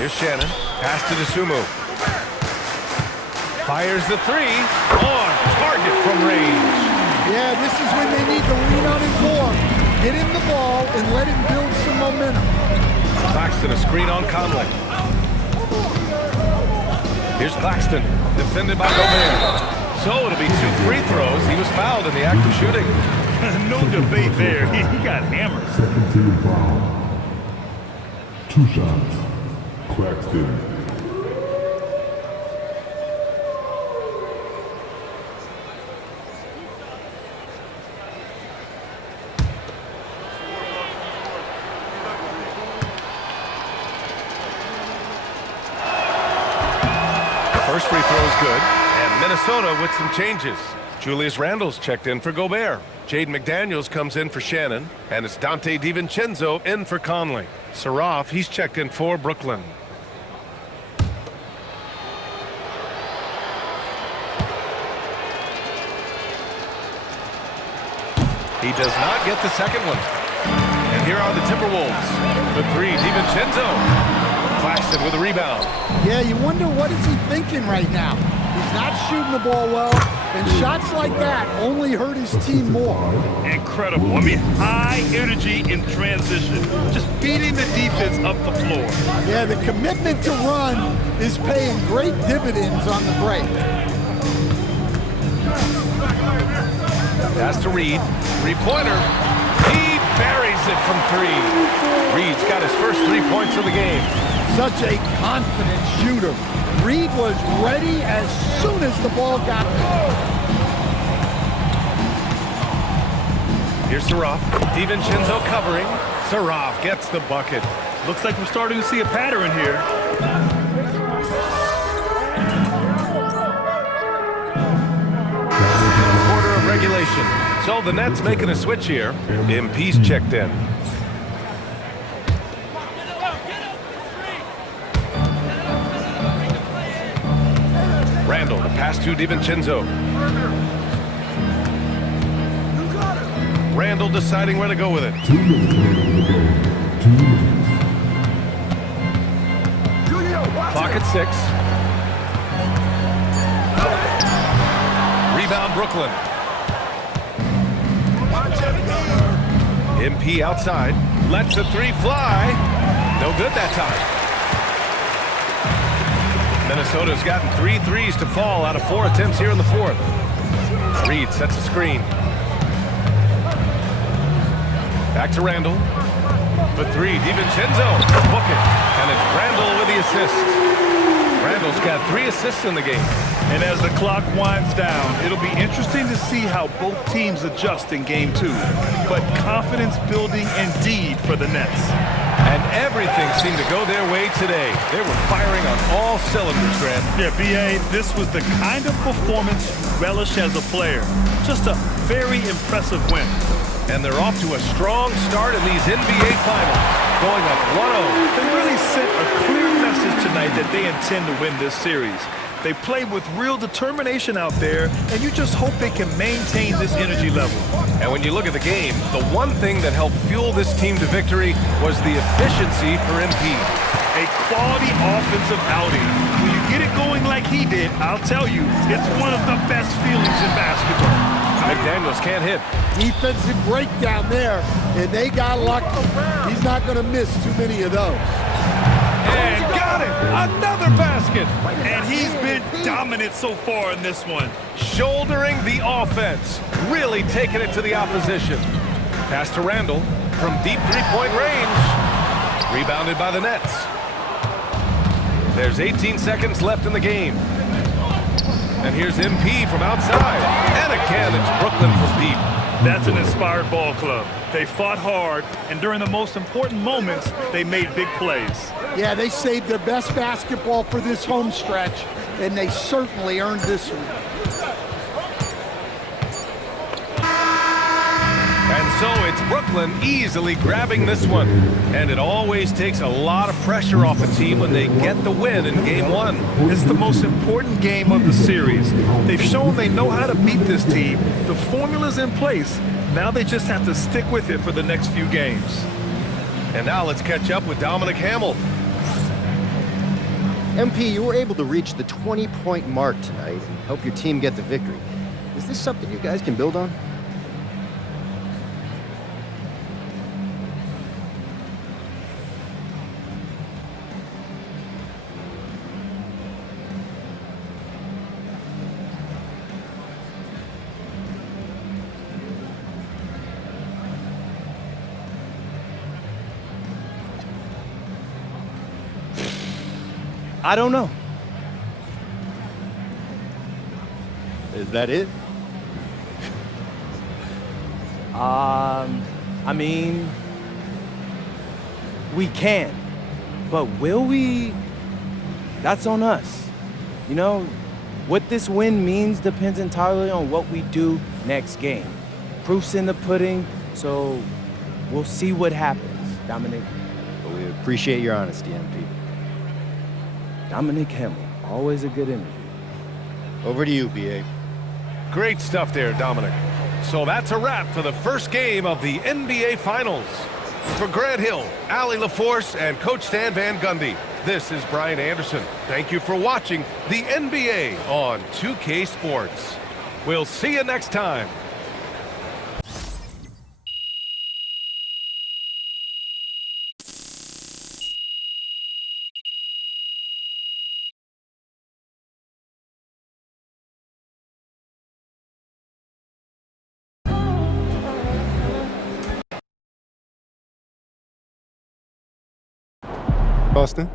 Here's Shannon. Pass to DeSumo. Fires the three. On target from range. Yeah, this is when they need to lean on his form. Get him the ball and let him build some momentum. Claxton a screen on Conley. Here's Claxton, defended by Gobert. So it'll be 2 free throws. He was fouled in the act of shooting. No debate there. He got hammered. Second team foul. 2 shots. Claxton. First free throw is good, and Minnesota with some changes. Julius Randle's checked in for Gobert. Jaden McDaniels comes in for Shannon, and it's Dante DiVincenzo in for Conley. Saraf, he's checked in for Brooklyn. He does not get the second one. And here are the Timberwolves. The three, DiVincenzo. Claxton with a rebound. Yeah, you wonder what is he thinking right now. He's not shooting the ball well, and shots like that only hurt his team more. Incredible. I mean, high energy in transition. Just beating the defense up the floor. Yeah, the commitment to run is paying great dividends on the break. Pass to Reed. Three-pointer. He buries it from 3. Reed's got his first 3 points of the game. Such a confident shooter. Reed was ready as soon as the ball got there. Here's Saraf. DiVincenzo covering. Saraf gets the bucket. Looks like we're starting to see a pattern here. Quarter of regulation. So the Nets making a switch here. MP's checked in. Randle, the pass to DiVincenzo. Randle deciding where to go with it. 2 minutes on the game. 2 minutes. Clock at 6. Rebound Brooklyn. MP outside. Lets the 3 fly. No good that time. Minnesota's gotten 3 threes to fall out of 4 attempts here in the 4th. Reed sets a screen. Back to Randle. For 3, DiVincenzo. Book it. And it's Randle with the assist. Randle's got 3 assists in the game. And as the clock winds down, it'll be interesting to see how both teams adjust in Game 2. But confidence building indeed for the Nets. And everything seemed to go their way today. They were firing on all cylinders, Grant. Yeah, B.A., this was the kind of performance you relish as a player. Just a very impressive win. And they're off to a strong start in these NBA Finals, going up 1-0. They really sent a clear message tonight that they intend to win this series. They played with real determination out there, and you just hope they can maintain this energy level. And when you look at the game, the one thing that helped fuel this team to victory was the efficiency for MP. A quality offensive outing. When you get it going like he did, I'll tell you, it's one of the best feelings in basketball. McDaniels can't hit. Defensive breakdown there, and they got lucky. He's not going to miss too many of those. And got it! Another basket! And he's been dominant so far in this one. Shouldering the offense, really taking it to the opposition. Pass to Randle from deep three-point range. Rebounded by the Nets. There's 18 seconds left in the game. And here's MP from outside. And again, it's Brooklyn from deep. That's an inspired ball club. They fought hard, and during the most important moments, they made big plays. Yeah, they saved their best basketball for this home stretch, and they certainly earned this one. And so it's Brooklyn easily grabbing this one. And it always takes a lot of pressure off a team when they get the win in Game 1. It's the most important game of the series. They've shown they know how to beat this team. The formula's in place. Now they just have to stick with it for the next few games. And now let's catch up with Dominic Hamel. MP, you were able to reach the 20-point mark tonight and help your team get the victory. Is this something you guys can build on? I don't know. Is that it? I mean, we can, but will we? That's on us. You know, what this win means depends entirely on what we do next game. Proof's in the pudding, so we'll see what happens, Dominic. But we appreciate your honesty, MP. Dominic Hamill, always a good interview. Over to you, BA. Great stuff there, Dominic. So that's a wrap for the first game of the NBA Finals. For Grant Hill, Allie LaForce, and Coach Stan Van Gundy, this is Brian Anderson. Thank you for watching the NBA on 2K Sports. We'll see you next time. Austin,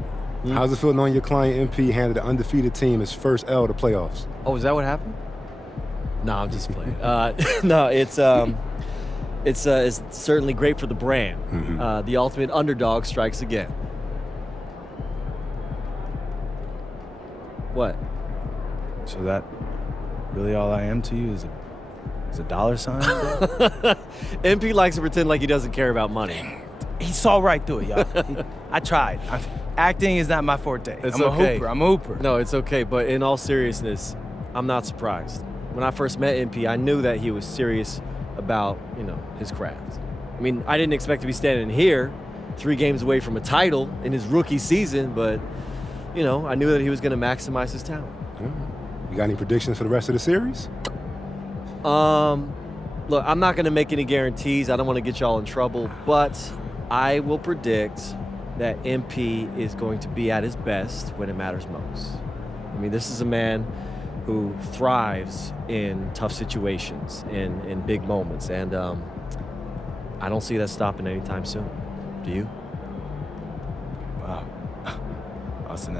how's it feel knowing your client MP handed an undefeated team his first L to playoffs? Oh, is that what happened? No, I'm just playing. No, it's certainly great for the brand. The ultimate underdog strikes again. What? So that really all I am to you is a dollar sign? MP likes to pretend like he doesn't care about money. He saw right through it, y'all. I tried. Acting is not my forte. It's I'm okay. a hooper. No, it's okay, but in all seriousness, I'm not surprised. When I first met MP, I knew that he was serious about, his craft. I mean, I didn't expect to be standing here 3 games away from a title in his rookie season, but, I knew that he was going to maximize his talent. You got any predictions for the rest of the series? Look, I'm not going to make any guarantees. I don't want to get y'all in trouble, but I will predict that MP is going to be at his best when it matters most. I mean, this is a man who thrives in tough situations, in big moments, and I don't see that stopping anytime soon. Do you? Wow. Austin,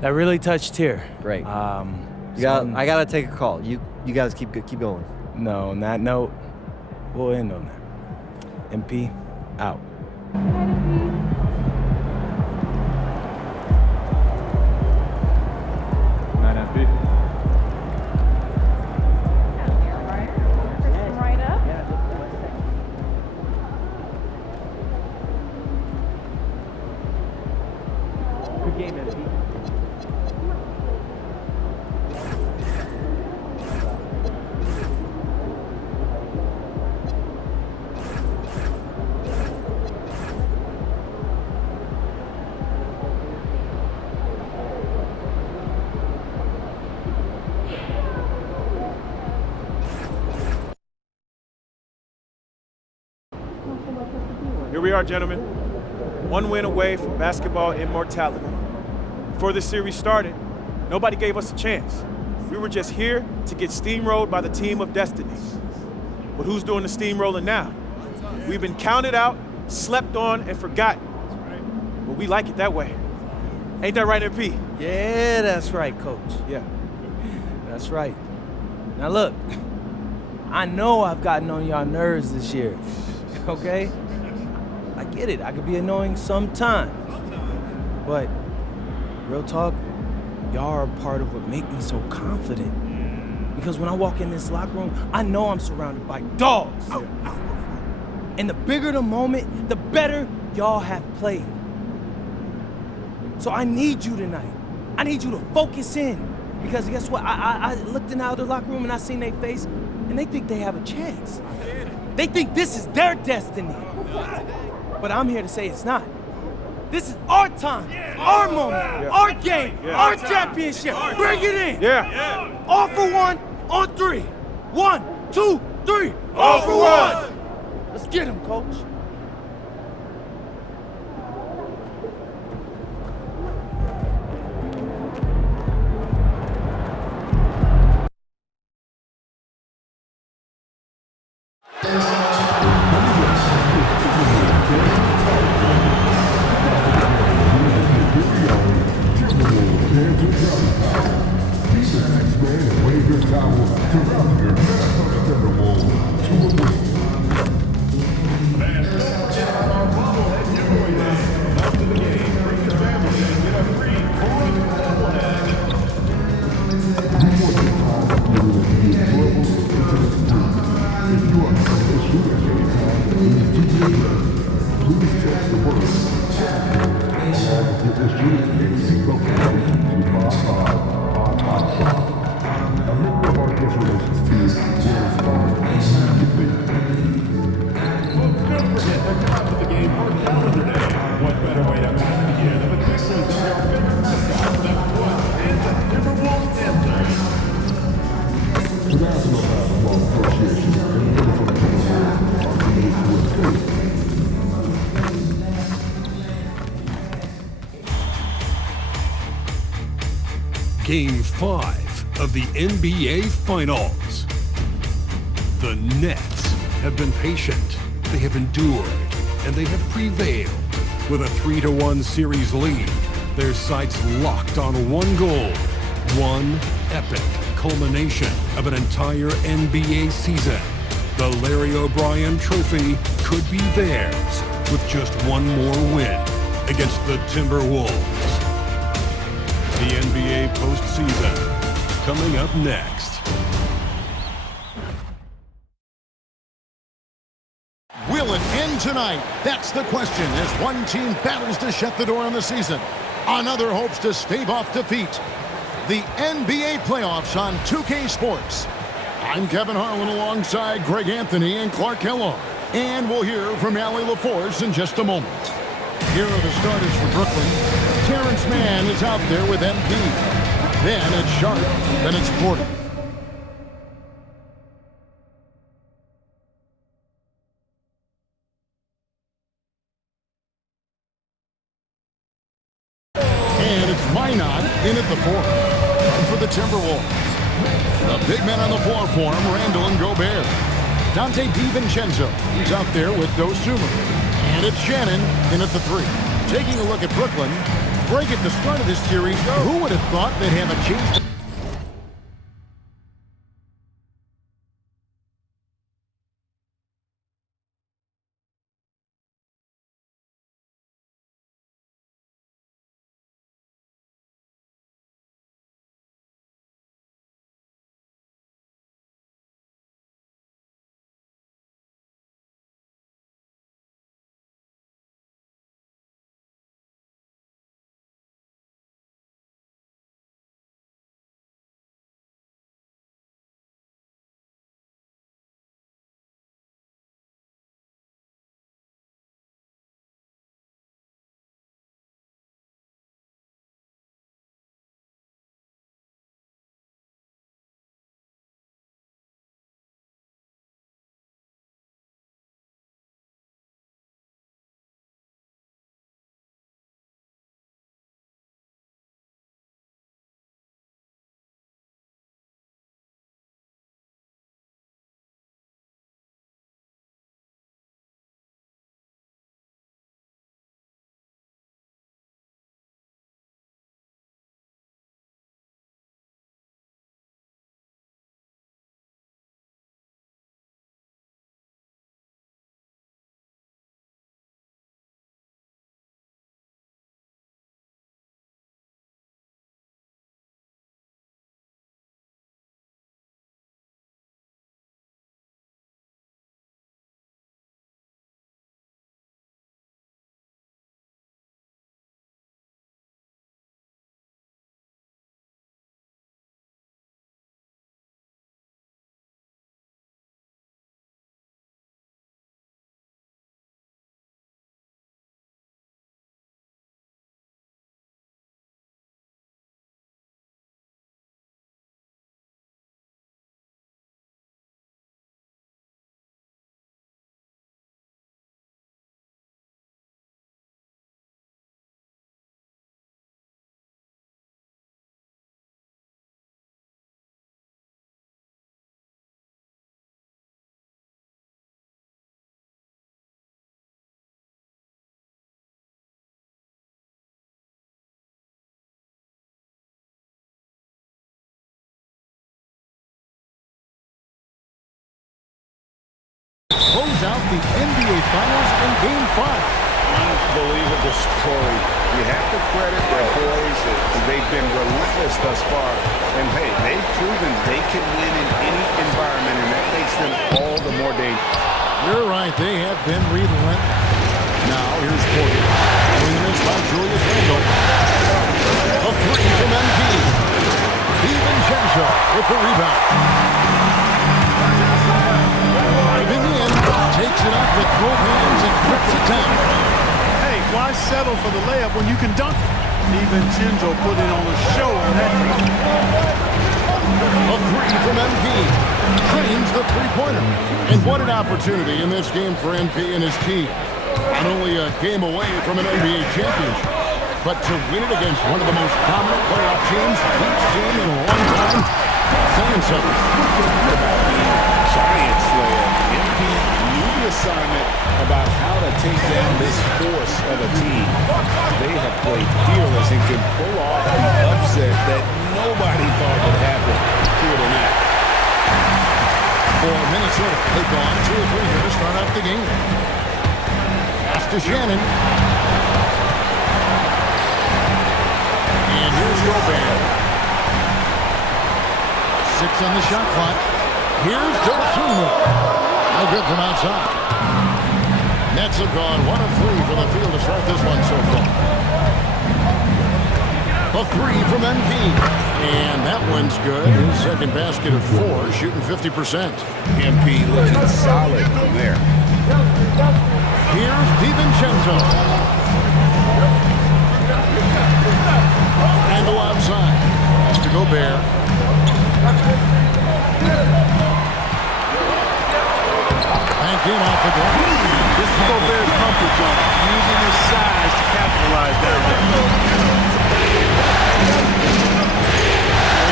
that really touched here. Great. I gotta take a call. You guys keep going. No, on that note, we'll end on that. MP, out. Good game, MP. Here we are, gentlemen. 1 win away from basketball immortality. Before this series started, nobody gave us a chance. We were just here to get steamrolled by the team of destiny. But who's doing the steamrolling now? We've been counted out, slept on, and forgotten. But we like it that way. Ain't that right, MP? Yeah, that's right, Coach. Yeah. That's right. Now look, I know I've gotten on y'all nerves this year, okay? I get it, I could be annoying sometimes. But, real talk, y'all are a part of what make me so confident. Because when I walk in this locker room, I know I'm surrounded by dogs. And the bigger the moment, the better y'all have played. So I need you tonight. I need you to focus in. Because guess what? I looked in out of the locker room and I seen their face, and they think they have a chance. They think this is their destiny. But I'm here to say it's not. This is our time, our moment, our game, our championship. Bring it in. Yeah. All for one on 3. 1, 2, 3. All for one. Let's get him, coach. Game 5 of the NBA Finals. The Nets have been patient, they have endured, and they have prevailed. With a 3-1 series lead, their sights locked on one goal, one epic culmination of an entire NBA season. The Larry O'Brien Trophy could be theirs with just one more win against the Timberwolves. The NBA postseason coming up next. Will it end tonight? That's the question as one team battles to shut the door on the season. Another hopes to stave off defeat. The NBA playoffs on 2K Sports. I'm Kevin Harlan alongside Greg Anthony and Clark Kellogg. And we'll hear from Allie LaForce in just a moment. Here are the starters for Brooklyn. Terrence Mann is out there with MP. Then it's Sharp. Then it's Porter. And it's Minot in at the 4. And for the Timberwolves, the big men on the floor for him, Randall and Gobert. Dante DiVincenzo is out there with Dosunmu. And it's Shannon in at the 3. Taking a look at Brooklyn, Greg, at the start of this series, who would have thought they'd have a chance to 5. Unbelievable story. You have to credit their boys. They've been relentless thus far. And, hey, they've proven they can win in any environment, and that makes them all the more dangerous. You're right. They have been relentless. Now, here's Porter. Doing this by Julius Randle. A 3 from MP. DiVincenzo with the rebound. Driving in. Takes it up with both hands and puts it down. Hey, why settle for the layup when you can dunk it? DiVincenzo put it on a show on that. A 3 from MP. Drains the three-pointer. And what an opportunity in this game for MP and his team. Not only a game away from an NBA championship, but to win it against one of the most dominant playoff teams we've seen in a long time. Saying something. Giant slayer. MP knew the assignment about how to take down this force of a team. They have played fearless and can pull off the upset that nobody thought would happen here tonight. For Minnesota, they've gone 2 or 3 here to start out the game. Pass to Shannon. And here's Gobert. 6 on the shot clock. Here's Dosunmu. No good from outside. Nets have gone 1 of 3 from the field to start this one so far. A 3 from MP. And that one's good. His second basket of 4, shooting 50%. MP looking solid from there. Here's DiVincenzo. Handle outside. Has to Gobert. Back in off the glass. This is Gobert's comfort zone, using his size to capitalize down there.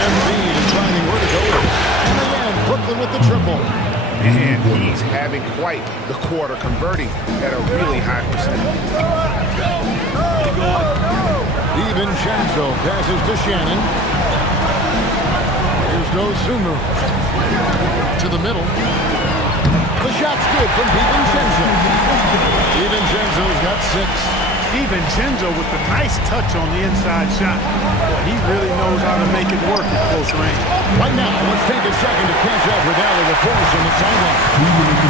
Embiid deciding where to go. And again, Brooklyn with the triple. And he's having quite the quarter, converting at a really high percentage. DiVincenzo passes to Shannon. Here's Dosunmu. To the middle. The shot's good from DiVincenzo. DiVincenzo's got 6. DiVincenzo with the nice touch on the inside shot. Boy, he really knows how to make it work at close range. Right now, let's take a second to catch up with Allie LaForce on the sideline.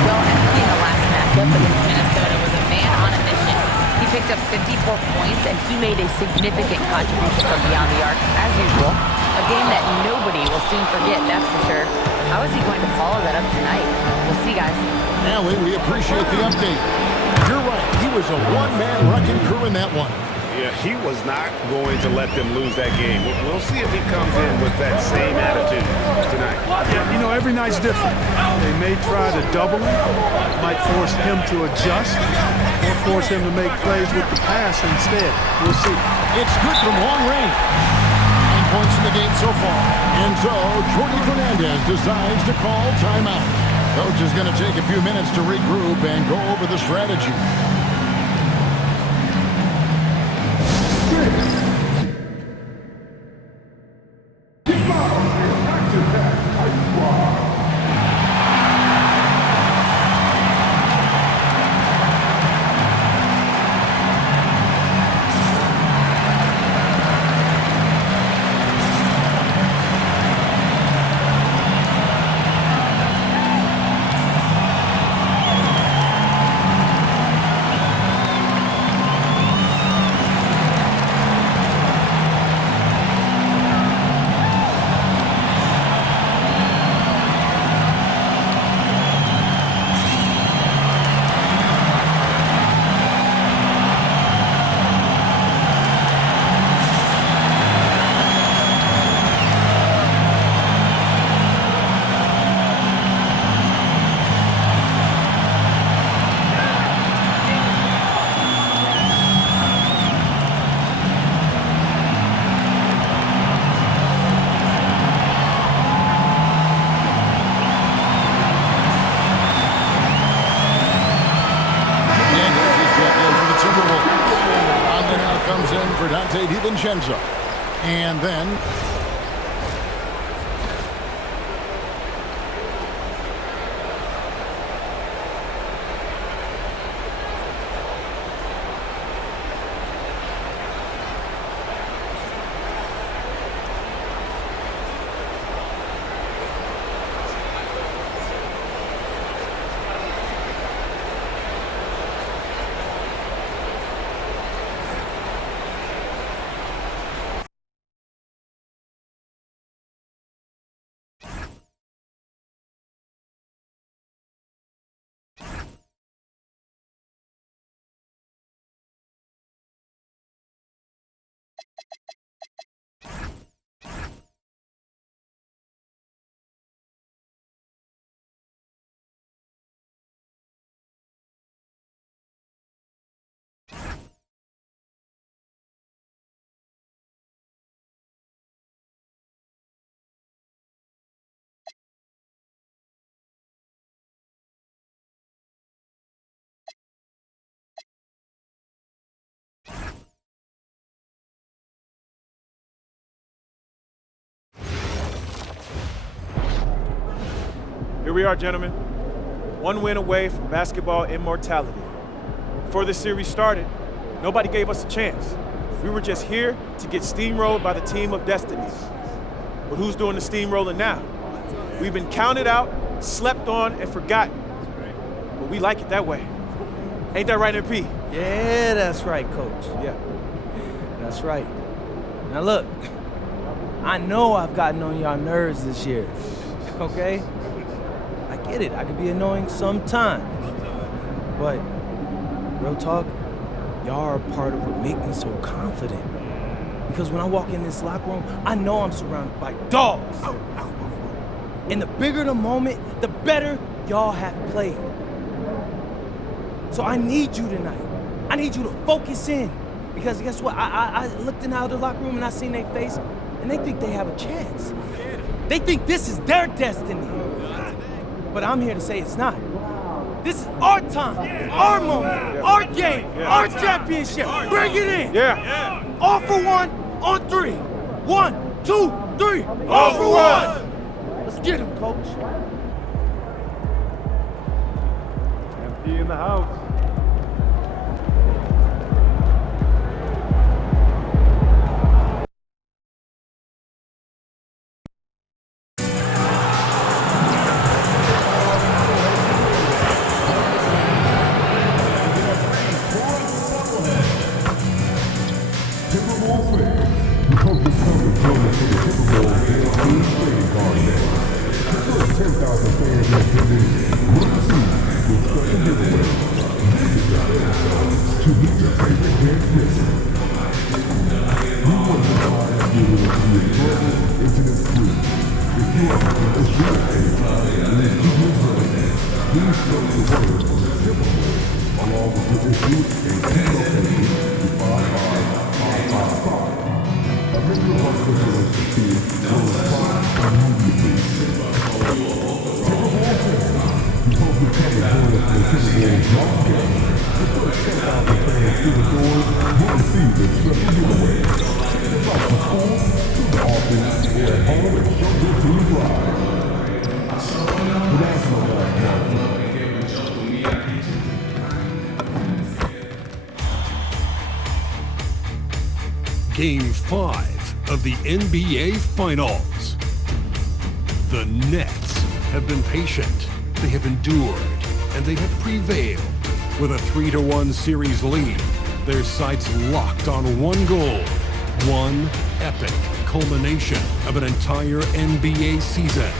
Well, MP in the last matchup against Minnesota was a man on a mission. He picked up 54 points, and he made a significant contribution from beyond the arc, as usual. A game that nobody will soon forget, that's for sure. How is he going to follow that up tonight? We'll see, guys. Allie, we appreciate the update. You're right. He was a one-man wrecking crew in that one. Yeah, he was not going to let them lose that game. We'll see if he comes in with that same attitude tonight. Yeah, you know, every night's different. They may try to double him, might force him to adjust, or force him to make plays with the pass instead. We'll see. It's good from long range. 9 points in the game so far. And so, Jordi Fernandez decides to call timeout. Coach is going to take a few minutes to regroup and go over the strategy. For Donte DiVincenzo. And then Here we are, gentlemen. One win away from basketball immortality. Before this series started, nobody gave us a chance. We were just here to get steamrolled by the team of destiny. But who's doing the steamrolling now? We've been counted out, slept on, and forgotten. But we like it that way. Ain't that right, MP? Yeah, that's right, Coach. Yeah. That's right. Now look, I know I've gotten on y'all nerves this year, okay? I get it, I could be annoying sometimes. But, real talk, y'all are a part of what makes me so confident. Because when I walk in this locker room, I know I'm surrounded by dogs. And the bigger the moment, the better y'all have played. So I need you tonight. I need you to focus in. Because guess what? I looked in out of the locker room and I seen their face, and they think they have a chance. They think this is their destiny. But I'm here to say it's not. This is our time, our moment, our game, our championship. Bring it in. Yeah. All for one, on three. 1, 2, 3. All for one. Let's get him, Coach. MP in the house. Game 5 of the NBA Finals. The Nets have been patient, they have endured, and they have prevailed. With a 3-1 series lead, their sights locked on one goal, one epic culmination of an entire NBA season.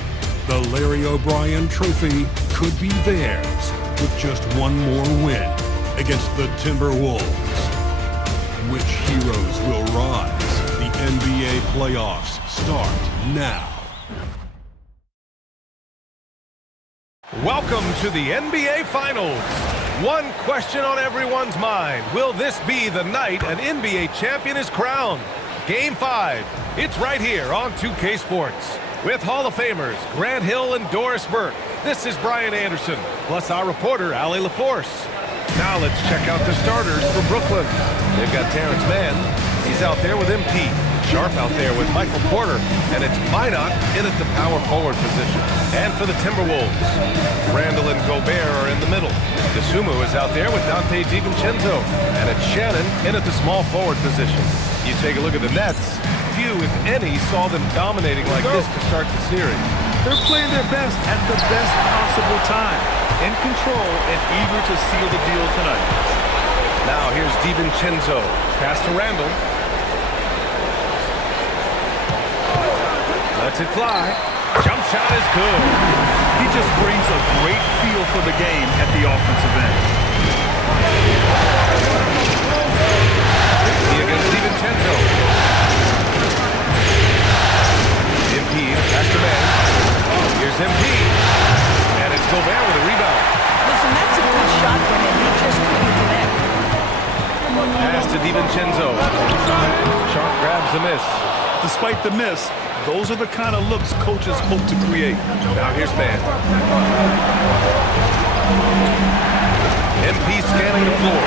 The Larry O'Brien Trophy could be theirs with just one more win against the Timberwolves. Which heroes will rise? The NBA playoffs start now. Welcome to the NBA Finals. One question on everyone's mind. Will this be the night an NBA champion is crowned? Game 5. It's right here on 2K Sports. With Hall of Famers Grant Hill and Doris Burke. This is Brian Anderson, plus our reporter, Allie LaForce. Now let's check out the starters for Brooklyn. They've got Terrence Mann. He's out there with MP. Sharp out there with Michael Porter. And it's Minot in at the power forward position. And for the Timberwolves, Randall and Gobert are in the middle. DeSumo is out there with Dante DiVincenzo. And it's Shannon in at the small forward position. You take a look at the Nets. Few, if any, saw them dominating like this to start the series. They're playing their best at the best possible time. In control and eager to seal the deal tonight. Now here's DiVincenzo. Pass to Randall. Lets it fly. Jump shot is good. He just brings a great feel for the game at the offensive end. MP against DiVincenzo. MP, pass to Mann. Here's MP. And it's Gobert with a rebound. Listen, that's a good shot from him. He just couldn't connect. Pass to DiVincenzo. Sharp grabs the miss. Despite the miss, those are the kind of looks coaches hope to create. Now here's Mann. MP scanning the floor.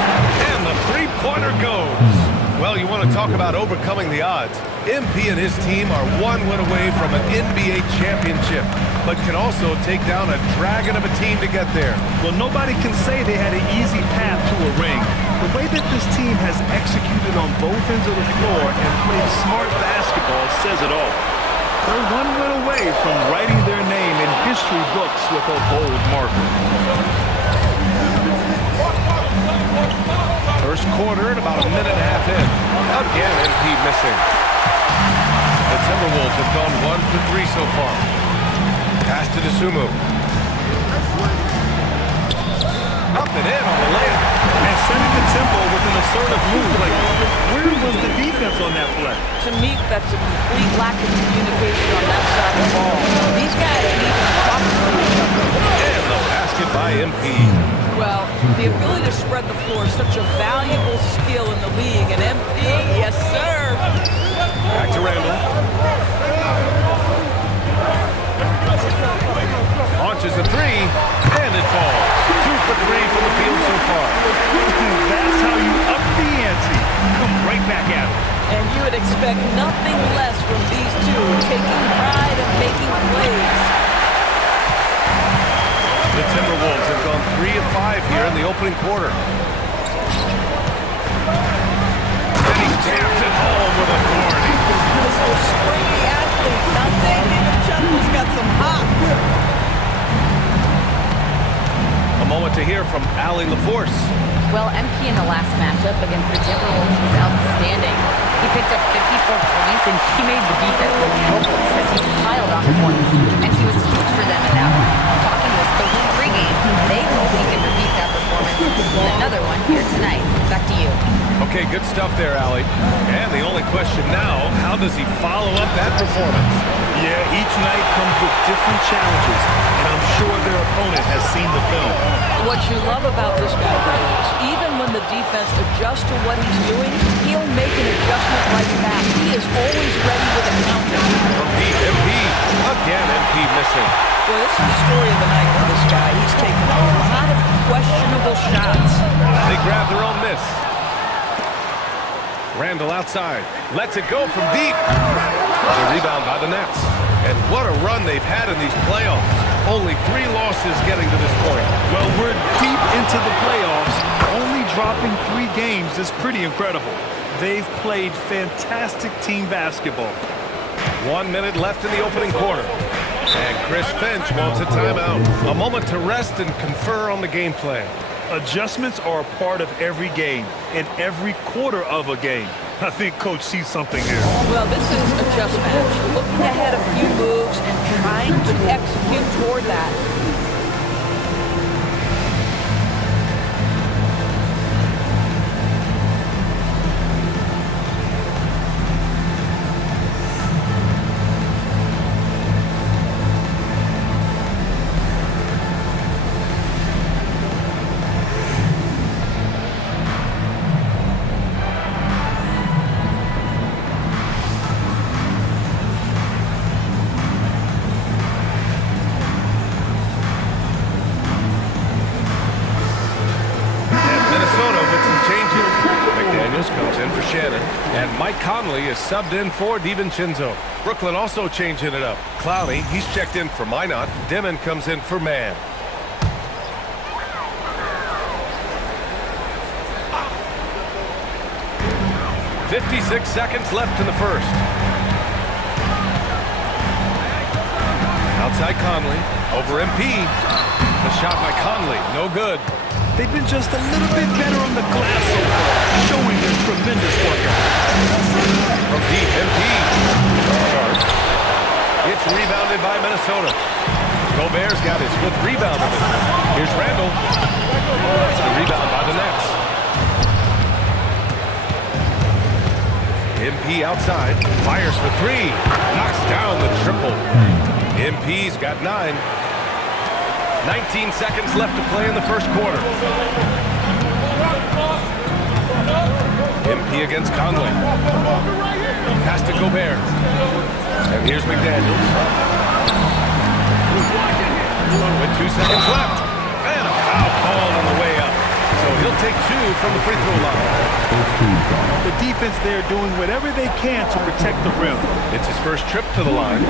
And the three-pointer goes. Well, you want to talk about overcoming the odds. MP and his team are one win away from an NBA championship, but can also take down a dragon of a team to get there. Well, nobody can say they had an easy path to a ring. The way that this team has executed on both ends of the floor and played smart basketball says it all. They're one win away from writing their name in history books with a bold marker. First quarter and about a minute and a half in. Again, MP missing. The Timberwolves have gone 1 for 3 so far. Pass to Dosunmu. Up and in on the layup. And setting the tempo with an assertive move. Like, where was the defense on that play? To me, that's a complete lack of communication on that side of the ball. These guys need to be talking to each other. And the basket by MP. Well, the ability to spread the floor is such a valuable skill in the league. And MP, yes, sir. Back to Randall. Launches a three, and it falls. 2 for 3 from the field so far. That's how you up the ante. Come right back at it. And you would expect nothing less from these two, taking pride and making plays. The Timberwolves have gone 3 of 5 here in the opening quarter. And he jams it home with authority. This old springy athlete, Dante DiVincenzo's got some hops. A moment to hear from Allie LaForce. Well, MP in the last matchup against the Timberwolves was outstanding. He picked up 54 points, and he made the defense look helpless as he piled on points. And he was huge for them in that one. Talking to his coaches pregame, they hope he can repeat that performance with another one here tonight. Back to you. Okay, good stuff there, Allie. And the only question now, how does he follow up that performance? Yeah, each night comes with different challenges, and I'm sure their opponent has seen the film. What you love about this guy is even when the defense adjusts to what he's doing, he'll make an adjustment right back. He is always ready with a counter. From deep, MP. Again, MP missing. Well, this is the story of the night for this guy. He's taken a lot of questionable shots. They grab their own miss. Randall outside. Lets it go from deep. The rebound by the Nets. And what a run they've had in these playoffs. Only 3 losses getting to this point. Well, we're deep into the playoffs. Only dropping 3 games is pretty incredible. They've played fantastic team basketball. 1 minute left in the opening quarter. And Chris Finch wants a timeout. A moment to rest and confer on the game plan. Adjustments are a part of every game and every quarter of a game. I think Coach sees something here. Well, this is a chess match. Looking ahead a few moves and trying to execute toward that. Comes in for Shannon, and Mike Conley is subbed in for DiVincenzo. Brooklyn also changing it up. Clowney, he's checked in for Minot. Dimon comes in for Mann. .56 seconds left in the first. Outside Conley, over MP. The shot by Conley, no good. They've been just a little bit better on the glass so far, showing their tremendous work ethic. From deep, MP. Sharp. It's rebounded by Minnesota. Gobert's got his 5th rebound of this one. Here's Randall. The rebound by the Nets. MP outside. Fires for 3. Knocks down the triple. MP's got 9. 19 seconds left to play in the first quarter. MP against Conley. Pass to Gobert. And here's McDaniels. With 2 seconds left. And a foul call on the way up. So He'll take 2 from the free throw line. The defense there doing whatever they can to protect the rim. It's his first trip to the line. He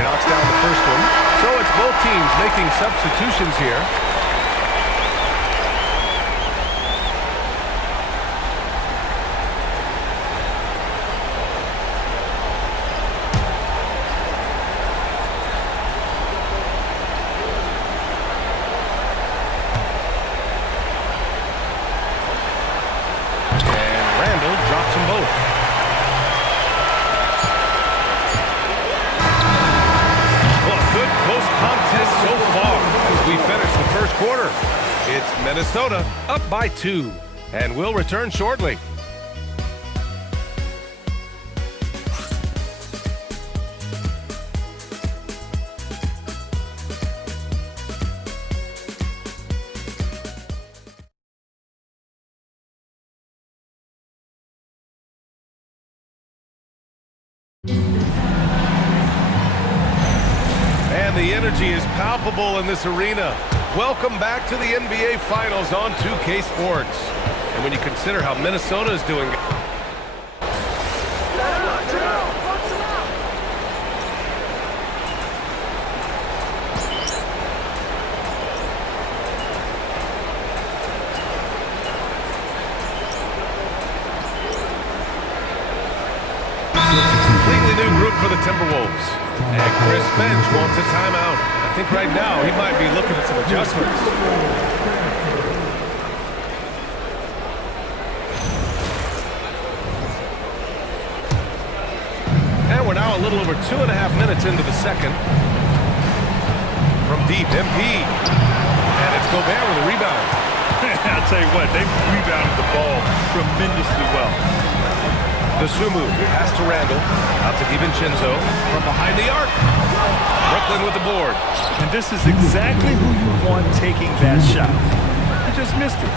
knocks down the first one. So it's both teams making substitutions here. It's Minnesota up by 2, and we'll return shortly. And the energy is palpable in this arena. Welcome back to the NBA Finals on 2K Sports. And when you consider how Minnesota is doing... Completely new group for the Timberwolves. And Chris Finch wants a timeout. I think right now he might be looking at some adjustments. And we're now a little over 2.5 minutes into the second. From deep, MP. And it's Gobert with a rebound. I'll tell you what, they rebounded the ball tremendously well. Dosunmu, pass to Randall, out to DiVincenzo, from behind the arc. Brooklyn with the board. And this is exactly who you want taking that shot. He just missed it.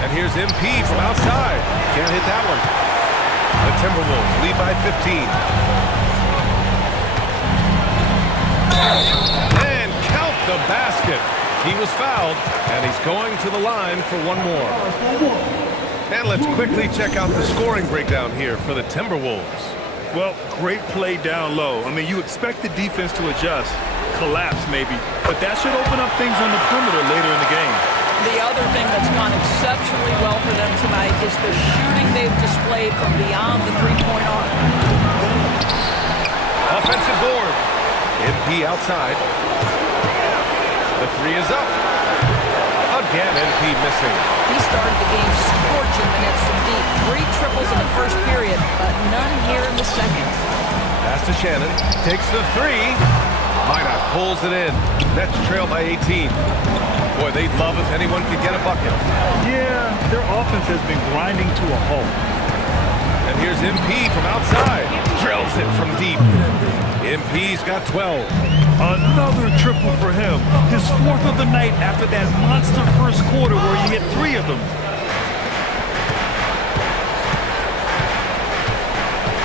And here's MP from outside. Can't hit that one. The Timberwolves lead by 15. And count the basket. He was fouled, and he's going to the line for one more. And let's quickly check out the scoring breakdown here for the Timberwolves. Well, great play down low. I mean, you expect the defense to adjust, collapse maybe, but that should open up things on the perimeter later in the game. The other thing that's gone exceptionally well for them tonight is the shooting they've displayed from beyond the three-point arc. Offensive board. MP outside. The three is up. Again, MP missing. He started the game scorching minutes from deep. 3 triples in the first period, but none here in the second. Pass to Shannon. Takes the 3. Minot pulls it in. Nets trail by 18. Boy, they'd love if anyone could get a bucket. Yeah, their offense has been grinding to a halt. And here's MP from outside. Drills it from deep. MP's got 12. Another triple for him. His 4th of the night after that monster first quarter where he hit 3 of them.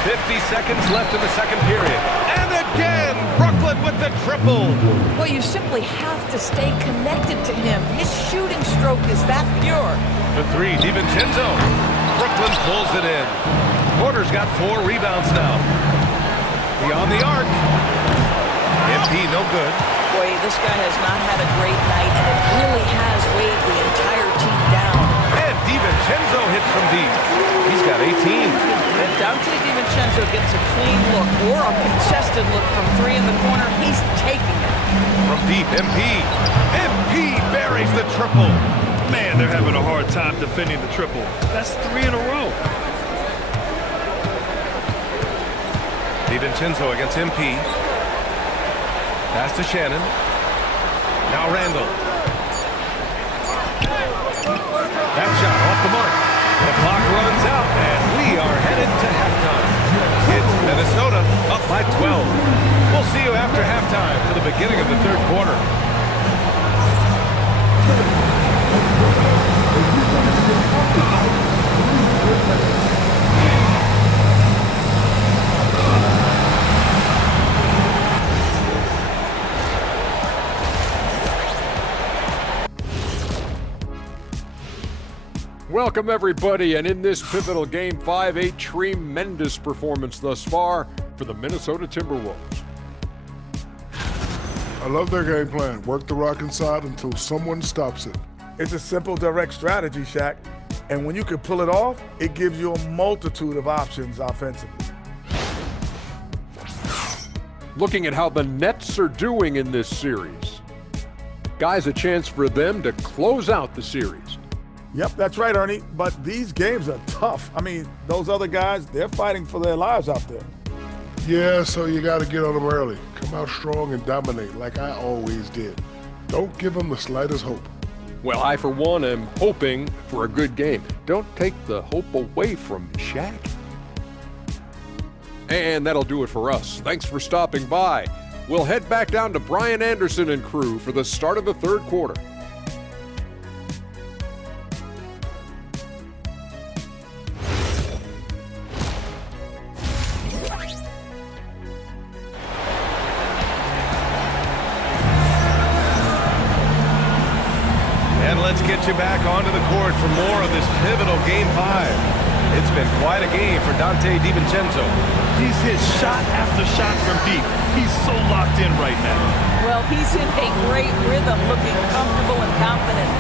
50 seconds left in the second period. And again, Brooklyn with the triple. Well, you simply have to stay connected to him. His shooting stroke is that pure. The 3, DiVincenzo. Brooklyn pulls it in. Porter's got 4 rebounds now. Beyond the arc. MP no good. Boy, this guy has not had a great night, and it really has weighed the entire team down. And DiVincenzo hits from deep. He's got 18. If Dante DiVincenzo gets a clean look or a contested look from 3 in the corner, he's taking it. From deep, MP. MP buries the triple. Man, they're having a hard time defending the triple. That's 3 in a row. DiVincenzo against MP. Pass to Shannon. Now Randall. That shot off the mark. The clock runs out, and we are headed to halftime. It's Minnesota up by 12. We'll see you after halftime for the beginning of the third quarter. Welcome, everybody, and in this pivotal Game 5, a tremendous performance thus far for the Minnesota Timberwolves. I love their game plan. Work the rock inside until someone stops it. It's a simple, direct strategy, Shaq. And when you can pull it off, it gives you a multitude of options offensively. Looking at how the Nets are doing in this series. Guys, a chance for them to close out the series. Yep, that's right, Ernie. But these games are tough. I mean, those other guys, they're fighting for their lives out there. Yeah, so you got to get on them early. Come out strong and dominate like I always did. Don't give them the slightest hope. Well, I, for one, am hoping for a good game. Don't take the hope away from me, Shaq. And that'll do it for us. Thanks for stopping by. We'll head back down to Brian Anderson and crew for the start of the third quarter. And let's get you back onto the court for more of this pivotal Game 5. It's been quite a game for Donte DiVincenzo. He's hit shot after shot from deep. He's so locked in right now. Well, he's in a great rhythm, looking comfortable and confident.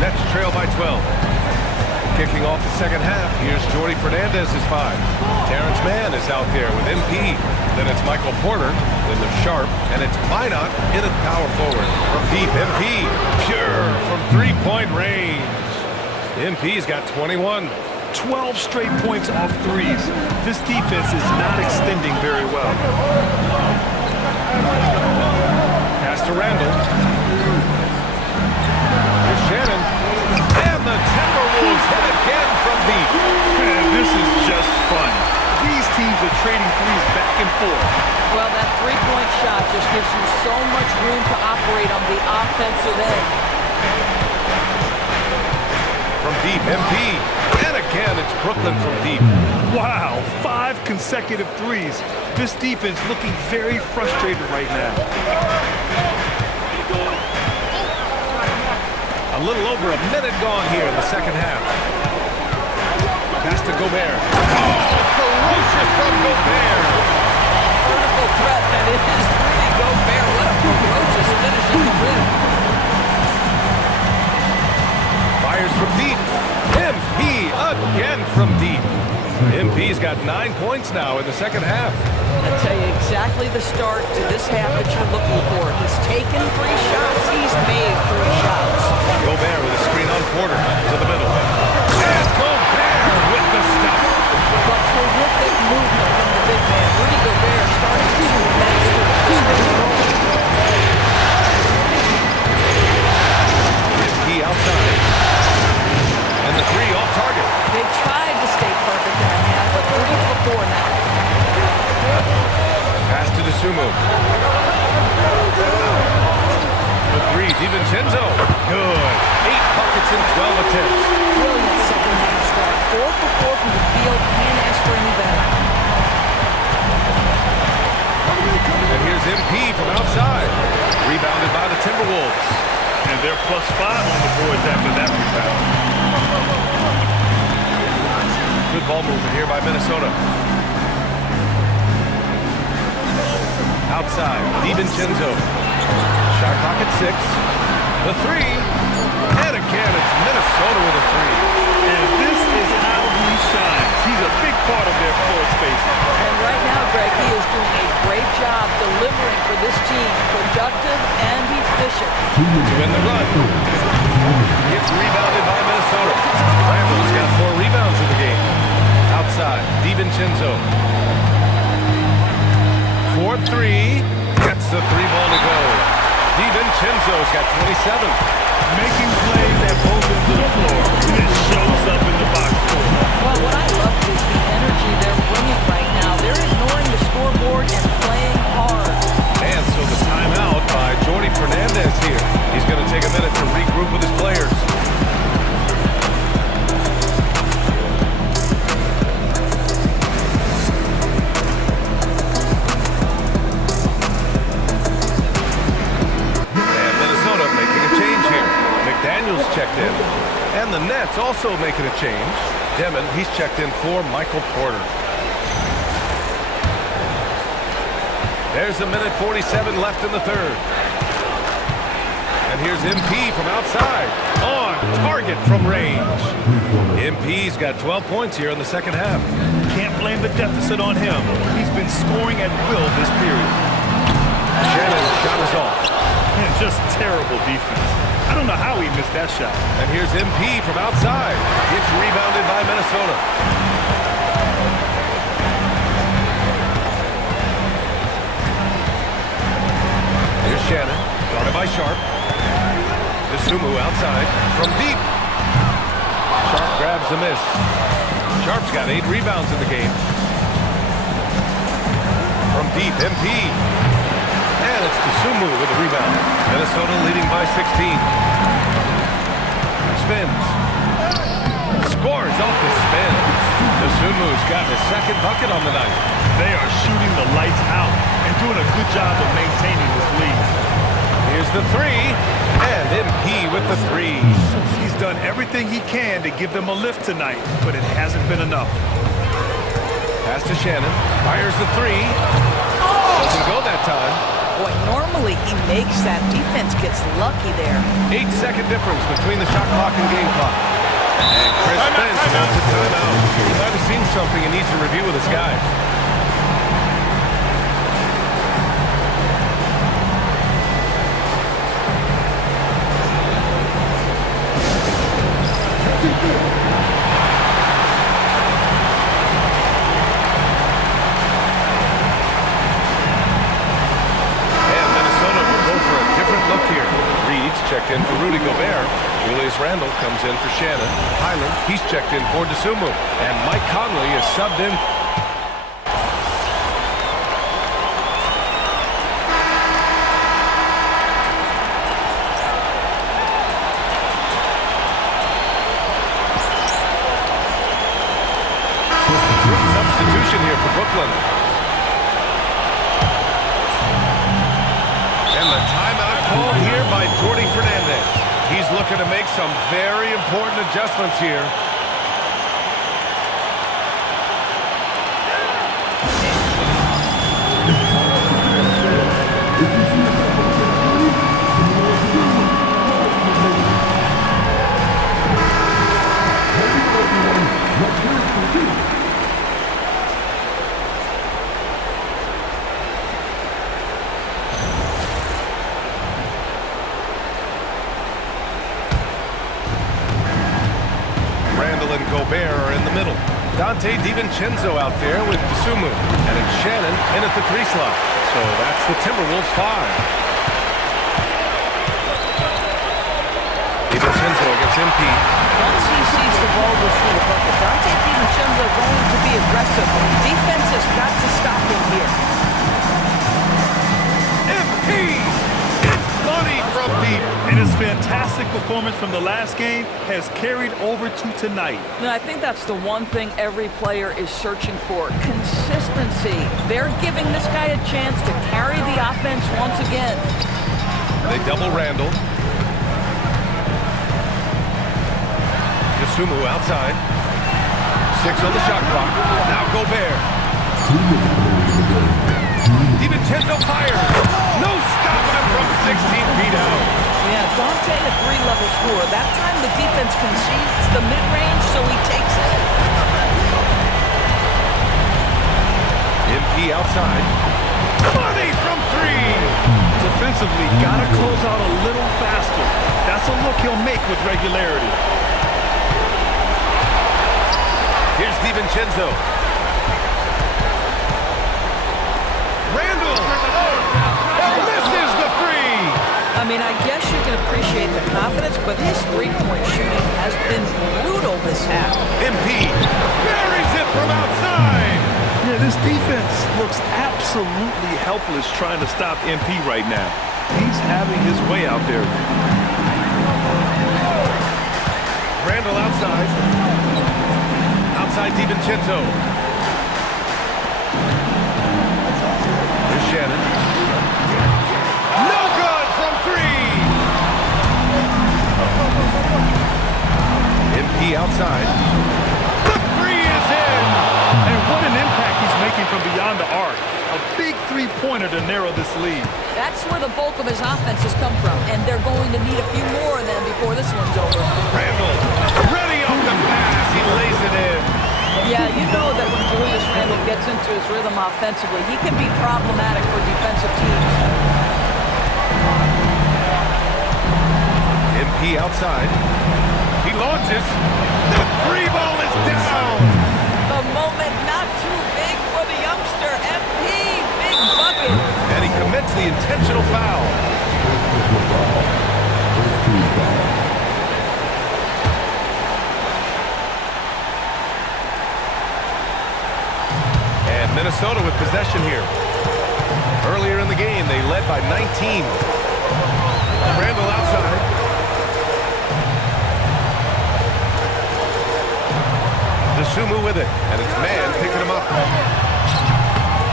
Nets trail by 12. Kicking off the second half, here's Jordi Fernandez's 5. Terrence Mann is out there with MP. Then it's Michael Porter, then there's Sharp, and it's Minot in at power forward. From deep, MP, pure from three-point range. MP's got 21. 12 straight points off threes. This defense is not extending very well. Pass to Randall. Here's Shannon. And the Timberwolves hit again from deep. Man, this is just fun. These teams are trading threes back and forth. Well, that three-point shot just gives you so much room to operate on the offensive end. From deep, MP. And again, it's Brooklyn from deep. Wow, 5 consecutive threes. This defense looking very frustrated right now. A little over a minute gone here in the second half. Pass to Gobert. Oh, ferocious from Gobert. Vertical threat that is Rudy Gobert. What a ferocious finish at the rim. Fires from deep. MP again from deep. MP's got 9 points now in the second half. I'll tell you exactly the start to this half that you're looking for. He's taken 3 shots. He's made 3 shots. Gobert with a screen on Porter to the middle. And Gobert with the stuff. But terrific movement from the big man. Rudy Gobert starting to master this big role. MP outside. And the 3 off target. They tried to stay perfect in the half, but 3 for 4 now. Pass to DeSumo. The 3, DiVincenzo. Good. 8 buckets in 12 attempts. Brilliant second half start. 4 for 4 from the field. Can't ask for any better. And here's MP from outside. Rebounded by the Timberwolves. And they're +5 on the boards after that rebound. Good ball movement here by Minnesota. Outside, DiVincenzo. Shot clock at 6. The 3. And again, it's Minnesota with a 3. And this is how he shines. He's a big part of their floor spacing. And right now, Greg, he is doing a great job delivering for this team. Productive and efficient. To win the run. It's rebounded by Minnesota. Randall's got 4 rebounds in the game. Outside, DiVincenzo. 4-3. Gets the 3-ball to go. DiVincenzo's got 27. Making plays at both ends of the floor. This shows up in the box score. Well, what I love is the energy they're bringing right now. They're ignoring the scoreboard and playing hard. And so the timeout by Jordi Fernandez here. He's going to take a minute to regroup with his players. Daniels checked in. And the Nets also making a change. Demon, he's checked in for Michael Porter. There's a minute 47 left in the third. And here's MP from outside. On target from range. MP's got 12 points here in the second half. Can't blame the deficit on him. He's been scoring at will this period. Shannon's shot is off. And just terrible defense. I don't know how he missed that shot. And here's MP from outside. It's rebounded by Minnesota. Here's Shannon, guarded by Sharp. Dosunmu outside from deep. Sharp grabs the miss. Sharp's got 8 rebounds in the game. From deep, MP. And it's Dosunmu with the rebound. Minnesota leading by 16. Spins. Scores off the spin. Dosunmu's got his second bucket on the night. They are shooting the lights out and doing a good job of maintaining this lead. Here's the three, and MP with the three. He's done everything he can to give them a lift tonight, but it hasn't been enough. Pass to Shannon, fires the three. Doesn't go that time. Boy, normally he makes that. Defense gets lucky there. 8-second difference between the shot clock and game clock. And Chris Finch wants a timeout. He might have seen something and needs to review with his guys. Checked in for Rudy Gobert. Julius Randle comes in for Shannon. Highland, he's checked in for Dosunmu. And Mike Conley is subbed in. Substitution here for Brooklyn. And the timeout called here by Jordi Fernandez. He's looking to make some very important adjustments here. Gobert are in the middle. Dante DiVincenzo out there with Dosunmu. And it's Shannon in at the 3 slot. So that's the Timberwolves 5. DiVincenzo against MP. Once he sees the ball go through the bucket, Dante DiVincenzo going to be aggressive. Defense has got to stop him here. MP! It's money from deep. And his fantastic performance from the last game has carried over to tonight. And I think that's the one thing every player is searching for, consistency. They're giving this guy a chance to carry the offense once again. They double Randle. Dosunmu outside. 6 on the shot clock. Now Gobert. DiVincenzo fires. No stopping him from 16 feet out. Yeah, Dante a 3-level scorer. That time the defense concedes the mid-range, so he takes it. MP outside. Money from 3. Defensively, gotta close out a little faster. That's a look he'll make with regularity. Here's DiVincenzo. Randle misses the 3. I mean, I guess you can appreciate the confidence, but his three-point shooting has been brutal this half. MP buries it from outside. Yeah, this defense looks absolutely helpless trying to stop MP right now. He's having his way out there. Randle outside. Outside DiVincenzo. Here's Shannon. No good from 3. MP outside. The three is in! And what an impact he's making from beyond the arc. A big three-pointer to narrow this lead. That's where the bulk of his offense has come from, and they're going to need a few more of them before this one's over. Randall, ready off the pass. He lays it in. Yeah, you know that when Julius Randle gets into his rhythm offensively, he can be problematic for defensive teams. MP outside. He launches. The three ball is down. The moment not too big for the youngster. MP, big bucket. And he commits the intentional foul. And Minnesota with possession here. Earlier in the game, they led by 19. Randall outside. DeSumo with it, and it's man picking him up.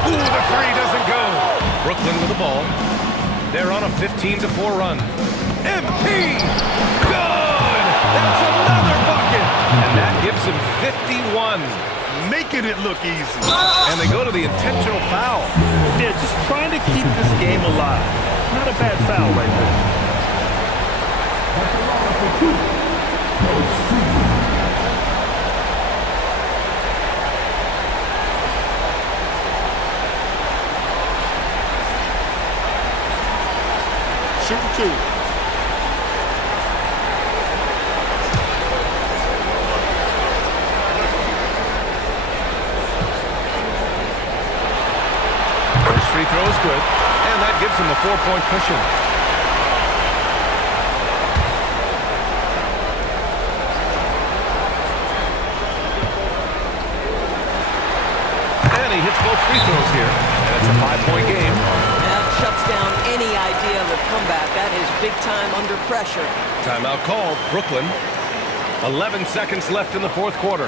Ooh, the three doesn't go. Brooklyn with the ball. They're on a 15-4 run. MP! Good! That's another bucket! And that gives him 51. Making it look easy. And they go to the intentional foul. They're just trying to keep this game alive. Not a bad foul right there. Shoot two. First free throw is good, and that gives him a 4-point cushion. And he hits both free throws here, and it's a 5-point game. That shuts down any idea of a comeback. That is big time under pressure. Timeout called. Brooklyn. 11 seconds left in the fourth quarter.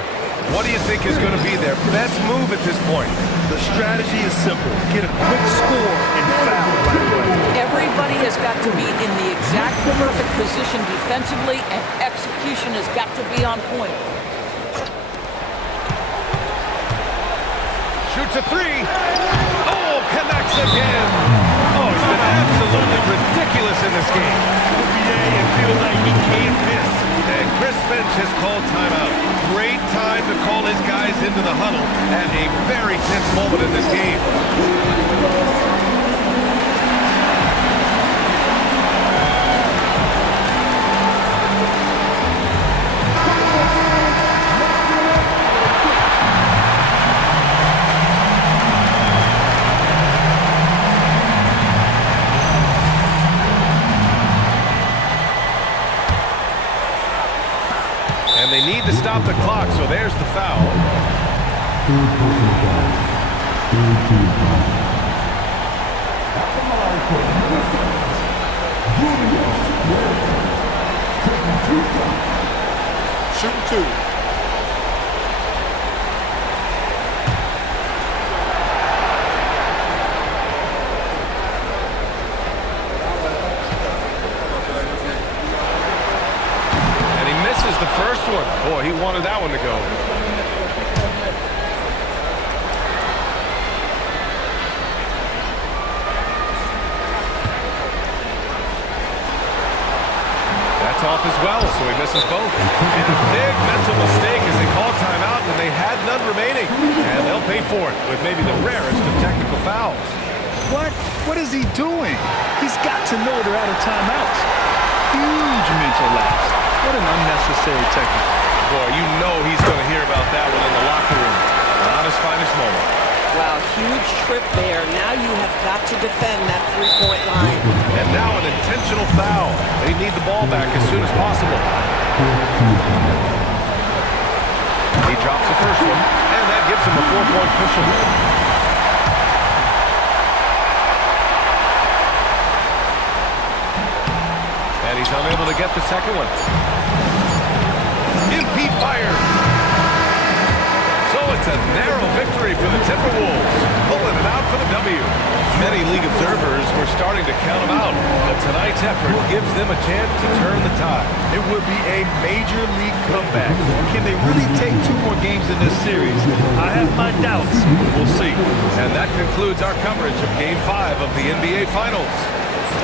What do you think is going to be their best move at this point? The strategy is simple. Get a quick score and foul right away. Everybody has got to be in the exact perfect position defensively, and execution has got to be on point. Shoots a three. Oh, connects again. Oh, it's been absolutely ridiculous in this game. It feels like he can't miss. And Chris Finch has called timeout. Great time to call his guys into the huddle at a very tense moment in this game. And they need to stop the clock, so there's the foul. Shoot two. The first one. Boy, he wanted that one to go. That's off as well, so he misses both. And a big mental mistake as they call timeout when they had none remaining. And they'll pay for it with maybe the rarest of technical fouls. What? What is he doing? He's got to know they're out of timeouts. Huge mental lapse. What an unnecessary technique. Boy, you know he's going to hear about that one in the locker room. Not his finest moment. Wow, huge trip there. Now you have got to defend that three-point line. And now an intentional foul. They need the ball back as soon as possible. He drops the first one, and that gives him a 4-point cushion. And he's unable to get the second one. MP fires. So Oh, it's a narrow victory for the Timberwolves, pulling it out for the W. Many league observers were starting to count them out, but tonight's effort gives them a chance to turn the tide. It would be a major league comeback. Can they really take 2 more games in this series? I have my doubts. We'll see. And that concludes our coverage of Game 5 of the NBA Finals.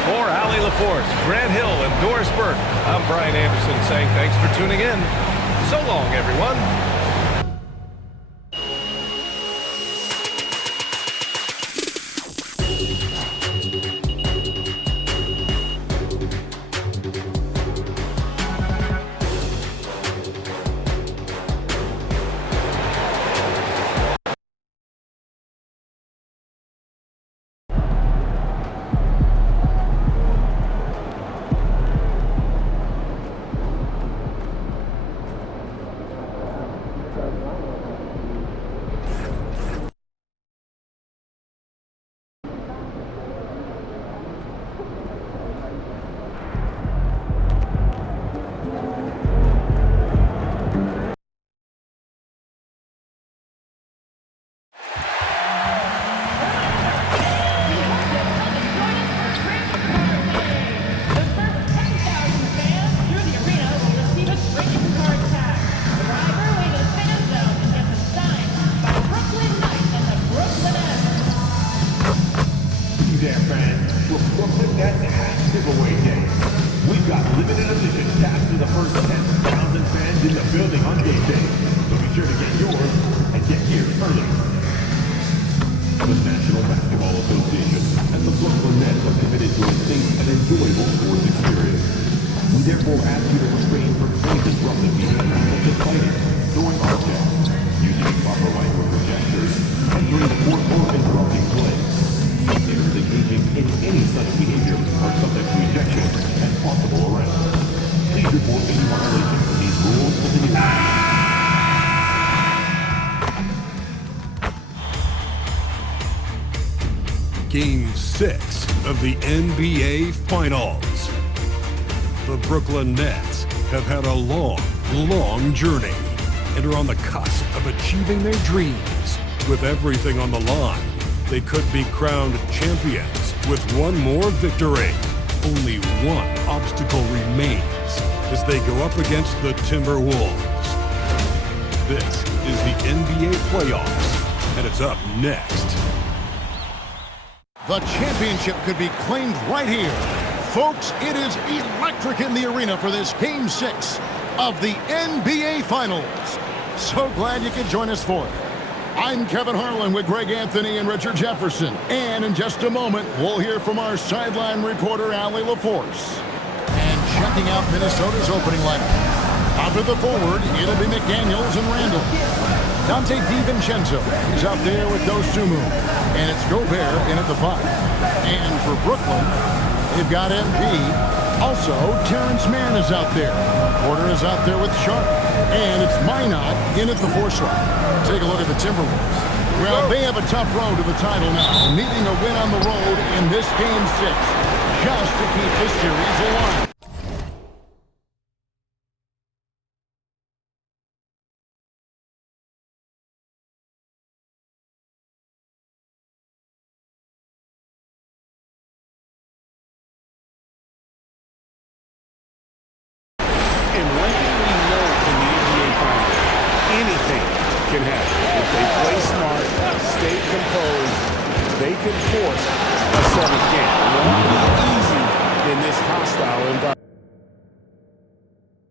For Allie LaForce, Grant Hill, and Doris Burke, I'm Brian Anderson saying thanks for tuning in. So long, everyone. Game 6 of the NBA Finals. The Brooklyn Nets have had a long journey and are on the cusp of achieving their dreams. With everything on the line, they could be crowned champions with one more victory. Only one obstacle remains as they go up against the Timberwolves. This is the NBA playoffs, and it's up next. The championship could be claimed right here. Folks, it is electric in the arena for this Game 6 of the NBA Finals. So glad you could join us for it. I'm Kevin Harlan with Greg Anthony and Richard Jefferson. And in just a moment, we'll hear from our sideline reporter, Allie LaForce. And checking out Minnesota's opening lineup. Out to the forward, it'll be McDaniels and Randall. Dante DiVincenzo, he's out there with Dosunmu. And it's Gobert in at the 5. And for Brooklyn, they've got MP. Also, Terrence Mann is out there. Porter is out there with Sharp. And it's Minot in at the 4 slot. Take a look at the Timberwolves. Well, they have a tough road to the title now, needing a win on the road in this Game 6 just to keep the series alive. And one thing we know in the NBA Finals, anything can happen. If they play smart, stay composed, they can force a 7th game. It won't be easy in this hostile environment.